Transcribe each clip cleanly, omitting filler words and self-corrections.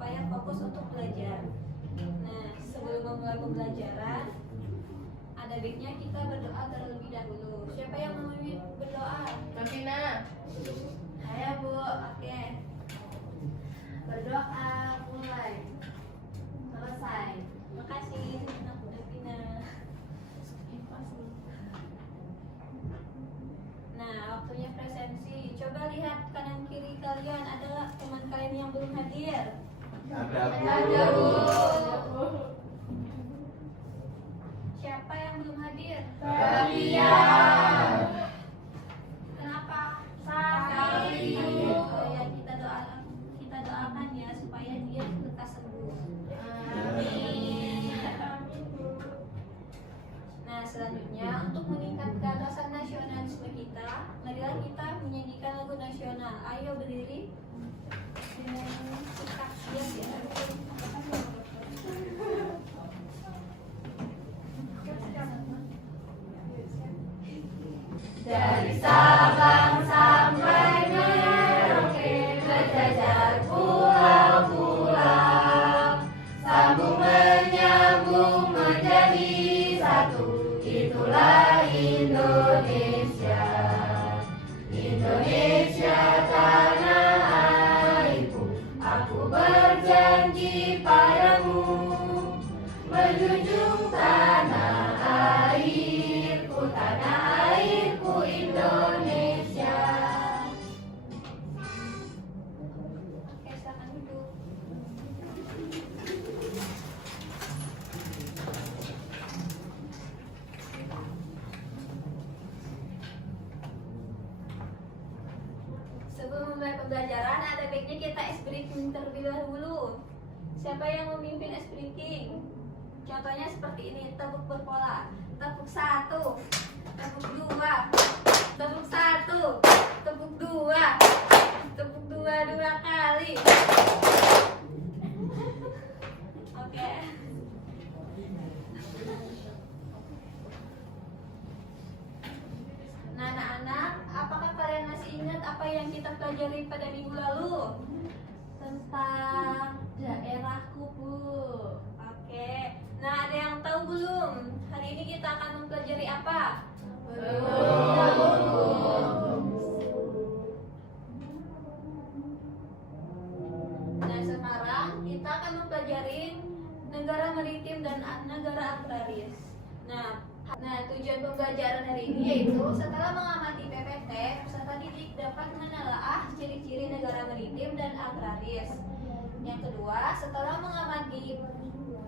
supaya fokus untuk belajar. Nah, sebelum memulai pembelajaran, ada baiknya kita berdoa terlebih dahulu. Siapa yang mau berdoa? Martina. Saya, Bu. Oke. Berdoa, mulai. Selesai. Makasih, Davina. Nah, waktunya presensi. Coba lihat kanan kiri kalian, ada teman kalian yang belum hadir. Ada, Bu. Ada, Bu. Siapa yang belum hadir? Kalian. Kenapa? Sakit. Oh ya, kita doakan ya supaya dia lekas sembuh. Amin. Nah, selanjutnya untuk meningkatkan rasa nasionalisme kita, marilah kita menyanyikan lagu nasional. Ayo berdiri dengan sikap siap ya. Dari Sabang sampai Merauke, berjajar pulau-pulau, sambung menyambung menjadi satu, itulah Indonesia. Indonesia tanah airku, aku berjanji padamu, menjunjung tanah airku, tanah airku Indonesia. Oke, silakan duduk. Sebelum memulai pembelajaran, ada baiknya kita ice breaking terlebih dahulu. Siapa yang memimpin ice breaking? Contohnya seperti ini, tepuk berpola. Tepuk 1, tepuk 2, tepuk 1, tepuk 2, tepuk 2 kali. Oke. Nah, anak-anak, apakah kalian masih ingat apa yang kita pelajari pada minggu lalu? Tentang daerahku, Bu. Oke. Nah, ada yang tahu belum? Hari ini kita akan mempelajari apa? Nah, sekarang kita akan mempelajari negara maritim dan negara agraris. Nah, tujuan pembelajaran hari ini yaitu setelah mengamati PPT, peserta didik dapat menelaah ciri-ciri negara maritim dan agraris. Yang kedua, setelah mengamati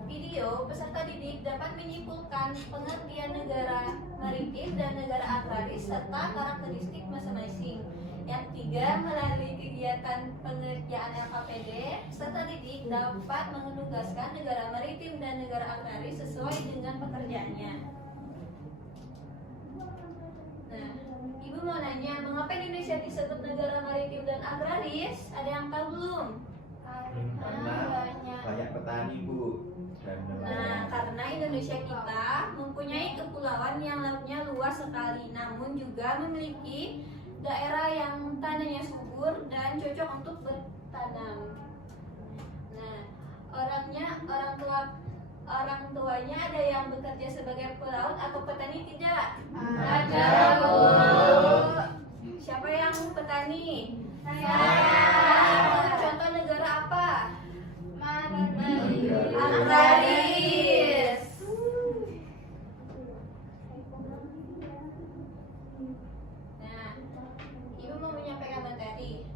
video, peserta didik dapat menyimpulkan pengertian negara maritim dan negara agraris serta karakteristik masing-masing. Yang ketiga, melalui kegiatan pengerjaan LKPD, peserta didik dapat menugaskan negara maritim dan negara agraris sesuai dengan pekerjaannya. Nah, Ibu mau nanya, mengapa Indonesia disebut negara maritim dan agraris? Ada yang tahu belum? Karena banyak petani, Bu. Dan Nah, karena Indonesia kita mempunyai kepulauan yang lautnya luas sekali, namun juga memiliki daerah yang tanahnya subur dan cocok untuk bertanam. Nah, orang tuanya ada yang bekerja sebagai pelaut atau petani tidak? Ada, Bu. Siapa yang petani? Saya. Contoh negara apa? Maritim. Agraris. Nah, Ibu mau menyampaikan materi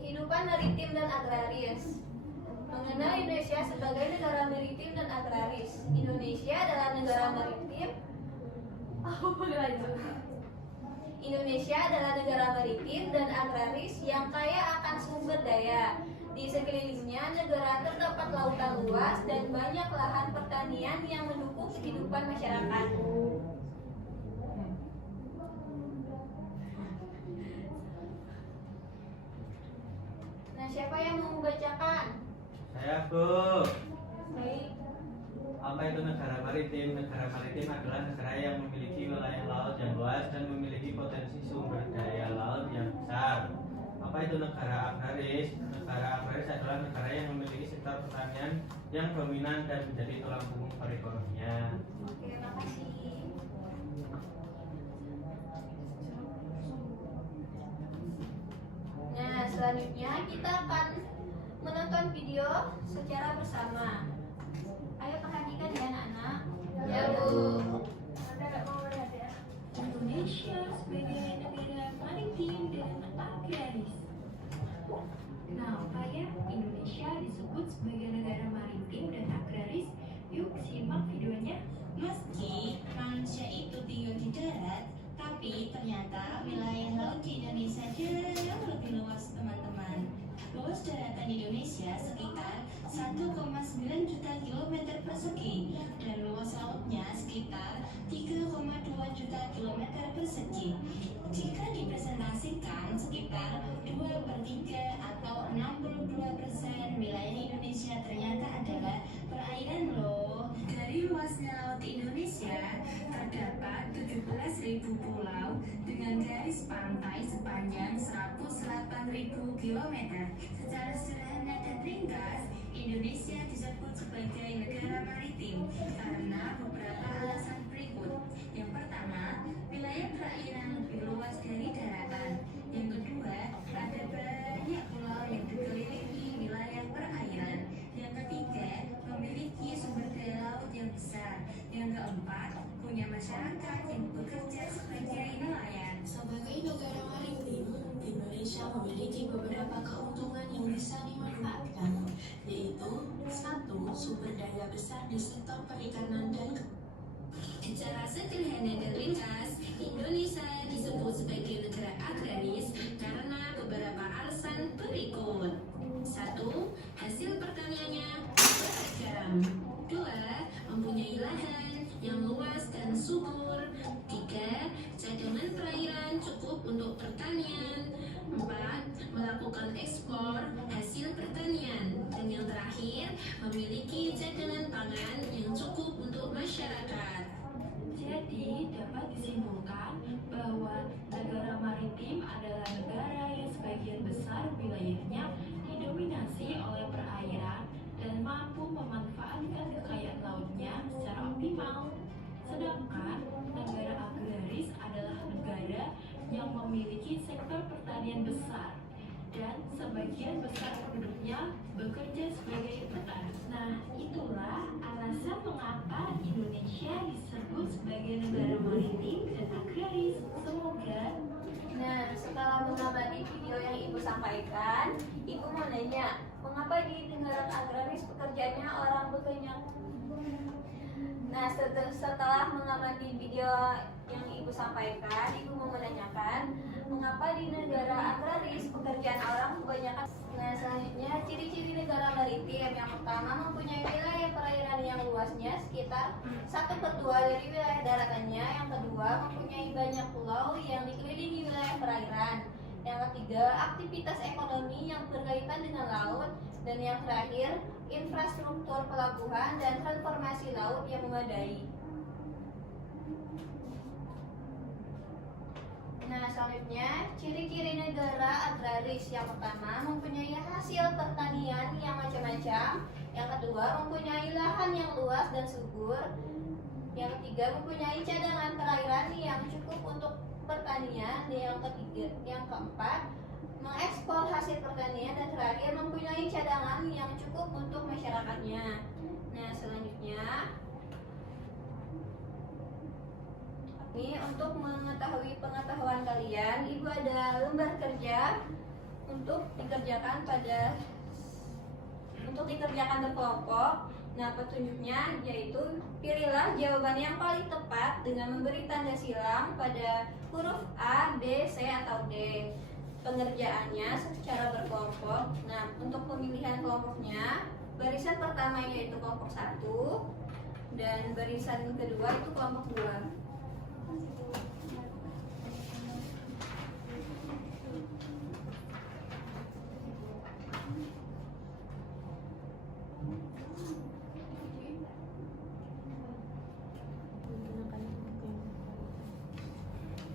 kehidupan maritim dan agraris. Mengenal Indonesia sebagai negara maritim dan agraris. Indonesia adalah negara maritim. Indonesia adalah negara maritim dan agraris yang kaya akan sumber daya. Di sekelilingnya negara terdapat lautan luas dan banyak lahan pertanian yang mendukung kehidupan masyarakat. Nah, siapa yang mau membacakan? Saya, Bu. Baik. Apa itu negara maritim? Negara maritim adalah negara yang memiliki wilayah laut yang luas dan memiliki potensi sumber daya laut yang besar. Apa itu negara agraris? Negara agraris adalah negara yang memiliki sektor pertanian yang dominan dan menjadi tulang punggung perekonomian. Oke, makasih. Nah, selanjutnya kita akan menonton video secara bersama. Ayo perhatikan ya anak-anak. Ya, Bu. Indonesia sebagai negara maritim dan agraris. Kenapa ya Indonesia disebut sebagai negara maritim dan agraris? Yuk simak videonya. Meski manusia itu tinggal di darat, tapi ternyata wilayah laut di Indonesia jauh lebih luas, teman-teman. Luas daratan Indonesia sekitar 1,9 juta kilometer persegi dan luas lautnya sekitar 3,2 juta kilometer persegi. Jika dipresentasikan sekitar 2/3 atau 62% wilayah Indonesia ternyata adalah perairan loh. Dari luasnya laut Indonesia terdapat 17.000 pulau dengan garis pantai sepanjang 108.000 km. Secara sederhana dan ringkas, Indonesia disebut sebagai negara maritim karena beberapa alasan berikut. Yang pertama, wilayah perairan lebih luas dari daratan. Yang kedua, ada banyak pulau yang dikelilingi wilayah perairan. Yang ketiga, memiliki sumber daya laut yang besar. Yang keempat, punya masyarakat yang bekerja sebagai nelayan. Sebagai negara maritim, Indonesia memiliki beberapa keuntungan yang bisa dimanfaatkan, yaitu 1. Sumber daya besar di sektor perikanan dan Secara sederhana dan ringkas, Indonesia disebut sebagai negara agraris karena beberapa alasan berikut. 1. Hasil pertaniannya beragam. 2. Mempunyai lahan yang luas dan subur. 3. Cadangan perairan cukup untuk pertanian. 4. Melakukan ekspor hasil pertanian. Dan yang terakhir, memiliki cadangan pangan yang cukup untuk masyarakat. Jadi dapat disimpulkan bahwa negara maritim adalah negara yang sebagian besar wilayahnya didominasi oleh perairan dan mampu memanfaatkan kekayaan lautnya secara optimal. Sedangkan negara agraris adalah negara yang memiliki sektor pertanian besar dan sebagian besar penduduknya bekerja sebagai petani. Nah, itulah alasan mengapa Indonesia disebut sebagai negara maritim dan agraris. Semoga. Nah, setelah mengamati video yang Ibu sampaikan, Ibu mau nanya, mengapa di negara agraris pekerjaannya orang bekerja? Nah, setelah mengamati video yang Ibu sampaikan, Ibu mau menanyakan, mengapa di negara agraris pekerjaan orang kebanyakan? Nah, selanjutnya ciri-ciri negara maritim. Yang pertama, mempunyai wilayah perairan yang luasnya sekitar 1/2 dari wilayah daratannya. Yang kedua, mempunyai banyak pulau yang dikelilingi wilayah perairan. Yang ketiga, aktivitas ekonomi yang berkaitan dengan laut. Dan yang terakhir, infrastruktur pelabuhan dan transformasi laut yang memadai. Nah, selanjutnya, ciri-ciri negara agraris. Yang pertama, mempunyai hasil pertanian yang macam-macam. Yang kedua, mempunyai lahan yang luas dan subur. Yang ketiga, mempunyai cadangan perairan yang cukup untuk pertanian. Dan yang keempat, mengekspor hasil pertanian. Dan terakhir, mempunyai cadangan yang cukup untuk masyarakatnya. Nah, selanjutnya, ini untuk mengetahui pengetahuan kalian, Ibu ada lembar kerja untuk dikerjakan berkelompok. Nah, petunjuknya yaitu pilihlah jawaban yang paling tepat dengan memberi tanda silang pada huruf A, B, C atau D. Pengerjaannya secara berkelompok. Nah, untuk pemilihan kelompoknya, barisan pertama yaitu kelompok 1 dan barisan kedua itu kelompok 2.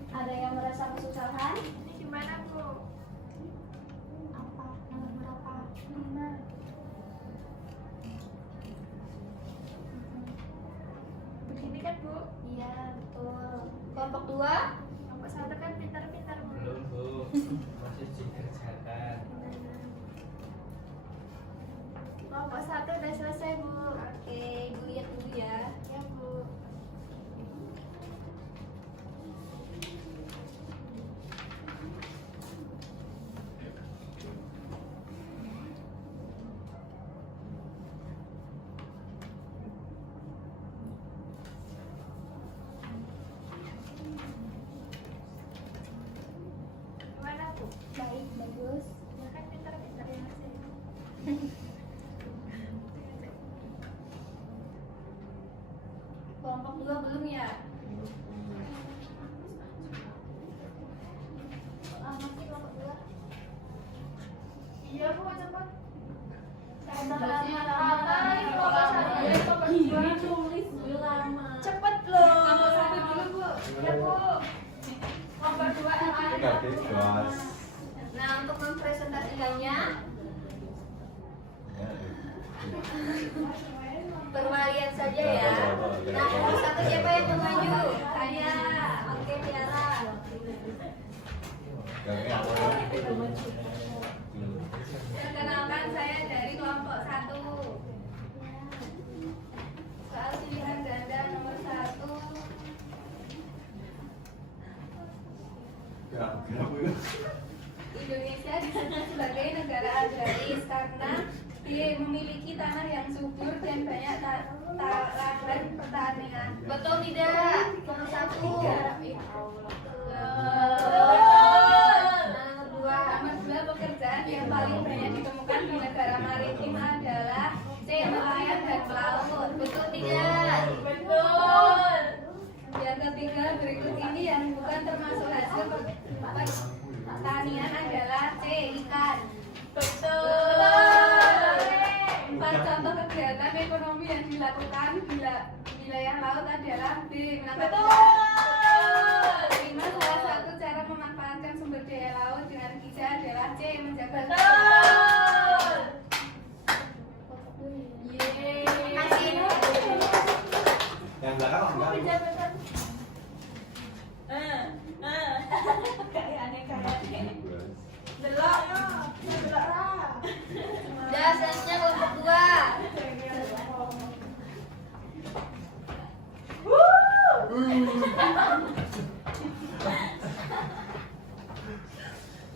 Ada yang merasa kesusahan? Ini gimana, Bu? Bu? Iya, betul. Kelompok 2? Kelompok 1 kan pintar-pintar Bu. Belum Bu, masih dikerjakan. Kelompok 1 udah selesai Bu. Oke, Ibu lihat dulu ya. Ya Bu. Gimana Bu? Baik, bagus. Ya kan pintar-pintar ya Mas ya. Kelompok 2 belum ya? Masih kelompok 2? Iya Bu, cepat. Ini tulis dulu lama. Cepet loh. Kelompok 1 dulu, Bu. Ya Bu. Kelompok 2 LA. Oke, bos. Nah, untuk mempresentasikannya, perwalian saja ya. Nah, nomor 1 siapa yang mau maju? Saya. Oke, Tiara. Perkenalkan, saya dari kelompok 1. Soal pilihan ganda nomor 1. Indonesia dikenal sebagai negara agraris karena dia memiliki tanah yang subur dan banyak lahan pertanian. Betul tidak? Nomor 1. Nomor 2, pekerjaan yang paling banyak ditemukan di negara maritim adalah C. Nelayan dan pelaut. Betul tidak? Betul. Yang ketiga, berikut ini yang bukan termasuk hasil pertanian adalah C. Ikan. Betul. 4 contoh kegiatan ekonomi yang dilakukan di wilayah laut adalah B. Menangkap ikan. 5. Salah satu cara memanfaatkan sumber daya laut dengan bijak adalah C. Menjaga betul. Yeay. Yang belakang enggak. Kayak aneh-aneh. Delok. Delok ra. Dasarnya kelompok 2.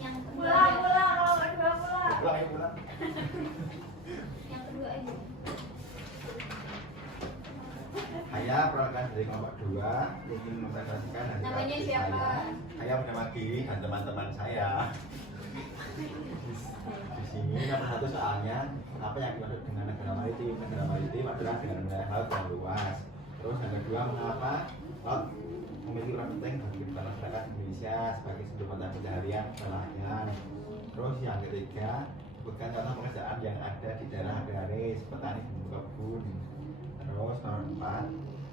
Yang kedua. Pulang kalau nggak pulang. Pulang. Yang kedua aja. Saya perwakilan dari kelompok 2 ingin mempresentasikan hasil Namanya aksi siapa? Saya bersama Giri dan teman-teman saya. Di sini nomor 1 soalnya apa yang dimaksud dengan negara maritim? Negara maritim adalah dengan wilayah laut yang luas. Terus yang kedua, mengapa laut memiliki peran penting bagi kehidupan masyarakat Indonesia sebagai sumber mata pencaharian nelayan. Terus yang ketiga, sebutkan contoh pekerjaan yang ada di daerah agraris, petani dan kebun. Terus nomor 4,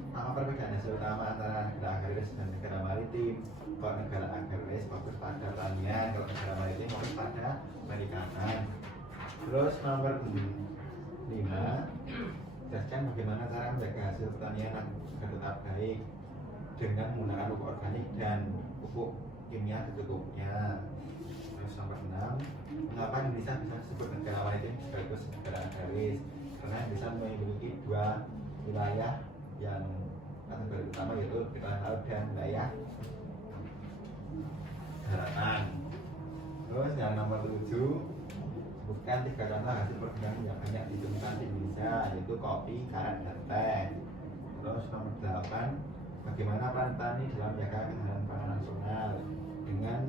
apa perbedaan hasil utama antara negara agraris dan negara maritim? Kalau negara agraris fokus pada pertanian, kalau negara maritim fokus pada perikanan. Terus nomor 5, jelaskan bagaimana cara menjaga hasil pertanian agar tetap baik dengan menggunakan pupuk organik dan pupuk kimia secukupnya. Terus nomor 6, mengapa Indonesia bisa disebut negara maritim sekaligus negara agraris? Karena Indonesia memiliki 2 wilayah yang kategori utama, yaitu wilayah laut dan wilayah daratan. Terus yang nomor 7, sebutkan 3 contoh hasil perkebunan yang banyak ditemukan di Indonesia, yaitu kopi, karet, dan teh. Terus nomor 8, bagaimana peran petani dalam menjaga ketahanan pangan nasional dengan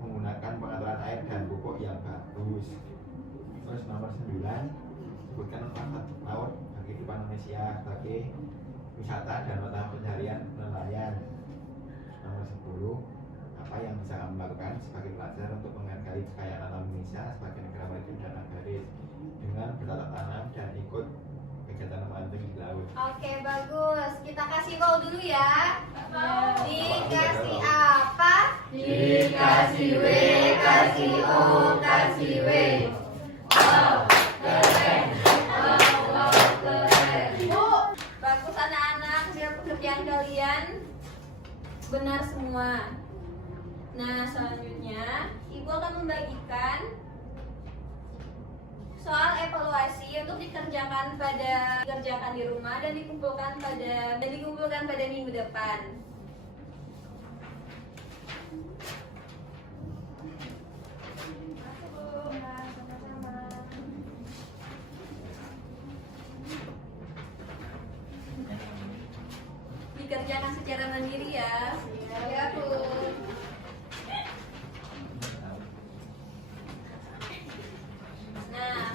menggunakan pengaturan air dan pupuk yang bagus. Terus nomor 9, sebutkan manfaat laut bagi kehidupan Indonesia sebagai wisata dan mata pencarian nelayan. Nomor 10, apa yang bisa kamu lakukan sebagai pelajar untuk menghargai kekayaan alam Indonesia sebagai negara maritim dan agraris dengan bercocok tanam dan ikut kegiatan memancing di laut. Oke, bagus. Kita kasih wow dulu ya. Dikasih apa? Dikasih W, kasih O, kasih W. Wow, keren. Wow, keren. Bu, bagus anak-anak. Hasil pengerjaan kalian benar semua. Nah, selanjutnya Ibu akan membagikan soal evaluasi untuk dikerjakan di rumah dan dikumpulkan pada minggu depan. Dikerjakan secara mandiri ya. Ya, Bu. Nah,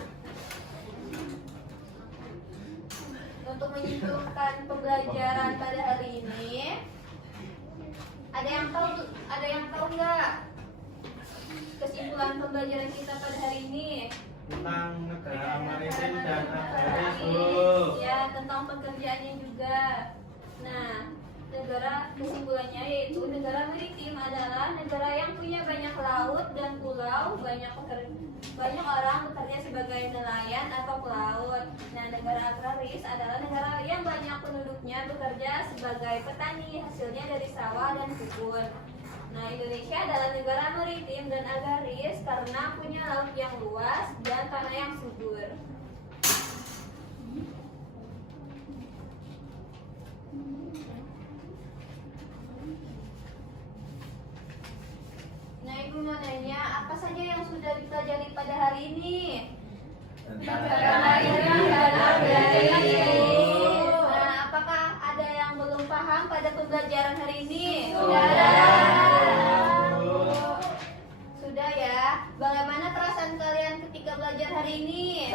untuk menyimpulkan pembelajaran pada hari ini, ada yang tahu nggak kesimpulan pembelajaran kita pada hari ini? Tentang negara maritim dan agraris, Bu. Ya, tentang pekerjaannya juga. Nah, kesimpulannya yaitu negara maritim adalah negara yang punya banyak laut dan pulau, banyak orang bekerja sebagai nelayan atau pelaut. Nah, negara agraris adalah negara yang banyak penduduknya bekerja sebagai petani, hasilnya dari sawah dan kebun. Nah, Indonesia adalah negara maritim dan agraris karena punya laut yang luas dan tanah yang subur. Nah, Ibu mau nanya, apa saja yang sudah dipelajari pada hari ini? Negara maritim dan agraris. Nah, apakah ada yang belum paham pada pembelajaran hari ini? Sudah ya. Bagaimana perasaan kalian ketika belajar hari ini?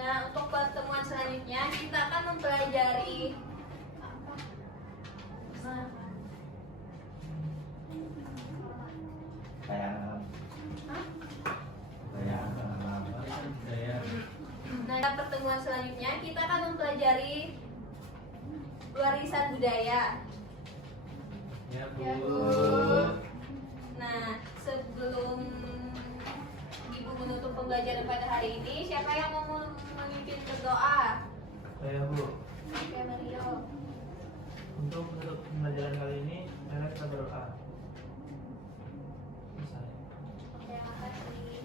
Nah, untuk pertemuan selanjutnya kita akan mempelajari Nah, pertemuan selanjutnya kita akan mempelajari warisan budaya. Ya, Bu. Ya, Bu. Nah, sebelum Ibu menutup pembelajaran pada hari ini, siapa yang mau memimpin berdoa? Saya, Bu. Oke, Mario. Untuk menutup pembelajaran kali ini, mari kita berdoa. Oke, makasih.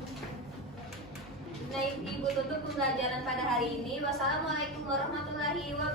Nah, Ibu tutup pembelajaran pada hari ini. Wassalamualaikum warahmatullahi wabarakatuh.